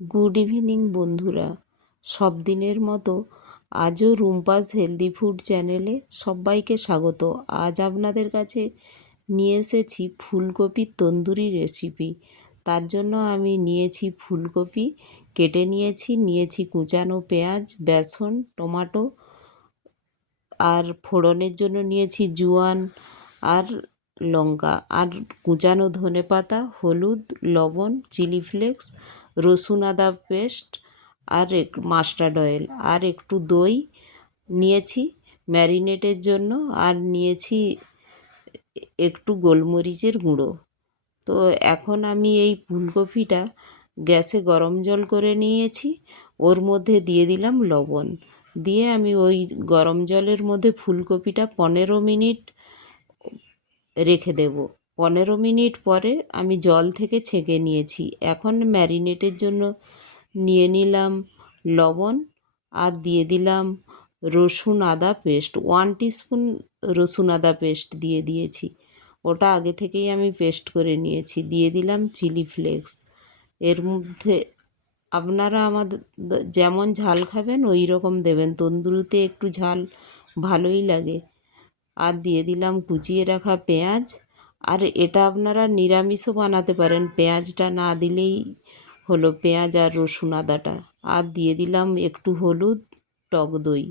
Good evening বন্ধুরা, সব দিনের মতো আজও রুম্পাস হেলদি ফুড চ্যানেলে সবাইকে স্বাগত। আজ আপনাদের কাছে নিয়ে এসেছি ফুলকপির তন্দুরি রেসিপি। তার জন্য আমি নিয়েছি ফুলকপি, কেটে নিয়েছি কুচানো পেঁয়াজ, বেসন, টমেটো, আর ফোড়নের জন্য নিয়েছি জোয়ান আর লঙ্কা, আর কুচানো ধনেপাতা, হলুদ, লবণ, চিলি ফ্লেক্স, রসুন আদা পেস্ট, আর মাস্টার্ড অয়েল, আর একটু দই নিয়েছি ম্যারিনেটের জন্য, আর নিয়েছি একটু গোলমরিচের গুঁড়ো। তো এখন আমি এই ফুলকপিটা গ্যাসে গরম জল করে নিয়েছি, ওর মধ্যে দিয়ে দিলাম লবণ, দিয়ে আমি ওই গরম জলের মধ্যে ফুলকপিটা 15 মিনিট রেখে দেব। 15 মিনিট পরে আমি জল থেকে ছেঁকে নিয়েছি। এখন ম্যারিনেটের জন্য নিয়ে নিলাম লবণ, আর দিয়ে দিলাম রসুন আদা পেস্ট, 1 টিস্পুন রসুন আদা পেস্ট দিয়ে দিয়েছি, ওটা আগে থেকেই আমি পেস্ট করে নিয়েছি। দিয়ে দিলাম চিলি ফ্লেক্স। এর মধ্যে আপনারা আমাদের যেমন ঝাল খাবেন ওই রকম দেবেন, তন্দুরিতে একটু ঝাল ভালোই লাগে। আর দিয়ে দিলাম কুচিয়ে রাখা পেঁয়াজ, আর এটা আপনারা নিরামিষও বানাতে পারেন, পেঁয়াজটা না দিলেই হলো, পেঁয়াজ আর রসুন আদাটা। আর দিয়ে দিলাম একটু হলুদ, টক দই,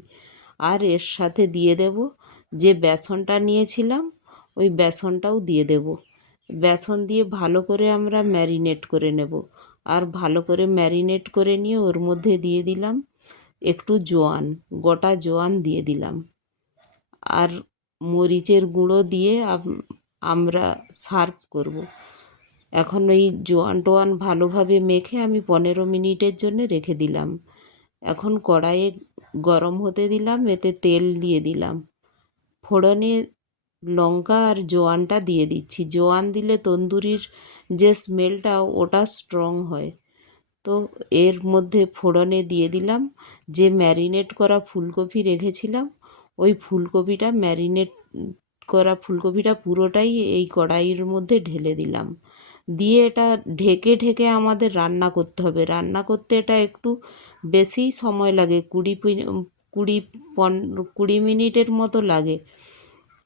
আর এর সাথে দিয়ে দেব যে বেসনটা নিয়েছিলাম, ওই বেসনটাও দিয়ে দেব। বেসন দিয়ে ভালো করে আমরা ম্যারিনেট করে নেব। আর ভালো করে ম্যারিনেট করে নিয়ে ওর মধ্যে দিয়ে দিলাম একটু জোয়ান, গোটা জোয়ান দিয়ে দিলাম, আর মরিচের গুঁড়ো দিয়ে আমরা সার্ভ করব। এখন ওই জোয়ান টোয়ান ভালোভাবে মেখে আমি 15 মিনিটের জন্য রেখে দিলাম। এখন কড়াইয়ে গরম হতে দিলাম, এতে তেল দিয়ে দিলাম, ফোড়নে লঙ্কা আর জোয়ানটা দিয়ে দিচ্ছি। জোয়ান দিলে তন্দুরির যে স্মেলটা ওটা স্ট্রং হয়। তো এর মধ্যে ফোড়নে দিয়ে দিলাম যে ম্যারিনেট করা ফুলকপি রেখেছিলাম, ওই ম্যারিনেট করা ফুলকপিটা পুরোটাই এই কড়াইয়ের মধ্যে ঢেলে দিলাম। দিয়ে এটা ঢেকে ঢেকে আমাদের রান্না করতে হবে। রান্না করতে এটা একটু বেশিই সময় লাগে, 20 মিনিটের মতো লাগে।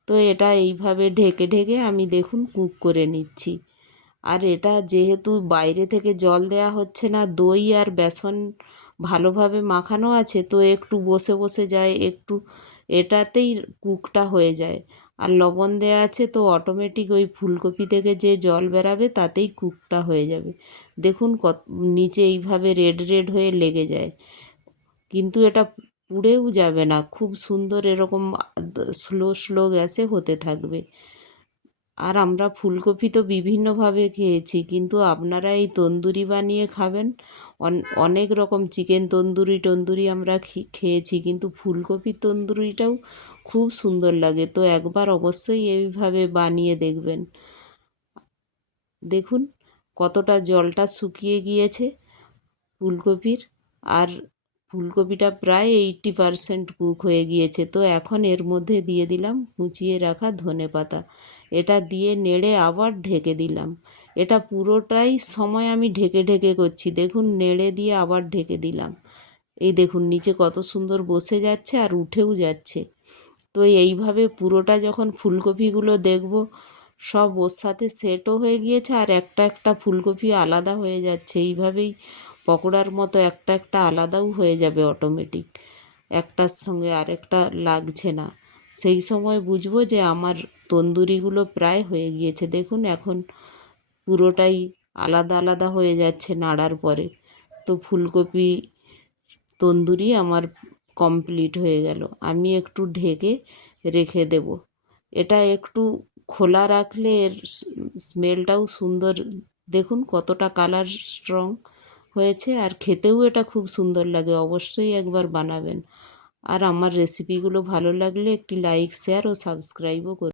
তো এটা এইভাবে ঢেকে ঢেকে আমি দেখুন কুক করে নিচ্ছি। আর এটা যেহেতু বাইরে থেকে জল দেওয়া হচ্ছে না, দই আর বেসন ভালোভাবে মাখানো আছে, তো একটু বসে বসে যায়, একটু এটাতেই কুকটা হয়ে যায়। আর লবণ দেওয়া আছে, তো অটোমেটিক ওই ফুলকপি থেকে যে জল বেরাবে তাতেই কুকটা হয়ে যাবে। দেখুন কত নিচে এইভাবে রেড রেড হয়ে লেগে যায়, কিন্তু এটা পুড়েও যাবে না, খুব সুন্দর এরকম স্লো স্লো গ্যাসে হতে থাকবে। আর আমরা ফুলকপি তো বিভিন্নভাবে খেয়েছি, কিন্তু আপনারা এই তন্দুরি বানিয়ে খাবেন। অনেক রকম চিকেন তন্দুরি আমরা খেয়েছি, কিন্তু ফুলকপির তন্দুরিটাও খুব সুন্দর লাগে। তো একবার অবশ্যই এইভাবে বানিয়ে দেখবেন। দেখুন কতটা জলটা শুকিয়ে গিয়েছে ফুলকপির, আর ফুলকপিটা প্রায় 80% কুক হয়ে গিয়েছে। তো এখন এর মধ্যে দিয়ে দিলাম কুচিয়ে রাখা ধনেপাতা, এটা দিয়ে নেড়ে আবার ঢেকে দিলাম। এটা পুরোটাই সময় আমি ঢেকে ঢেকে করছি, দেখুন নেড়ে দিয়ে আবার ঢেকে দিলাম। এই দেখুন নিচে কত সুন্দর বসে যাচ্ছে আর উঠেও যাচ্ছে। তো এইভাবে পুরোটা যখন ফুলকপিগুলো দেখব সব ওর সাথে সেটও হয়ে গিয়েছে, আর একটা একটা ফুলকপি আলাদা হয়ে যাচ্ছে, এইভাবেই পকোড়ার মতো একটা একটা আলাদাও হয়ে যাবে অটোমেটিক, একটার সঙ্গে আরেকটা লাগছে না। সেই সময় বুঝবো যে আমার তন্দুরিগুলো প্রায় হয়ে গিয়েছে। দেখুন এখন পুরোটাই আলাদা আলাদা হয়ে যাচ্ছে নাড়ার পরে। তো ফুলকপি তন্দুরি আমার কমপ্লিট হয়ে গেল। আমি একটু ঢেকে রেখে দেব। এটা একটু খোলা রাখলে এর স্মেলটাও সুন্দর, দেখুন কতটা কালার স্ট্রং হয়েছে, আর খেতেও এটা খুব সুন্দর লাগে। অবশ্যই একবার বানাবেন। আর আমার রেসিপিগুলো ভালো লাগলে একটি লাইক, শেয়ার ও সাবস্ক্রাইবও করুন।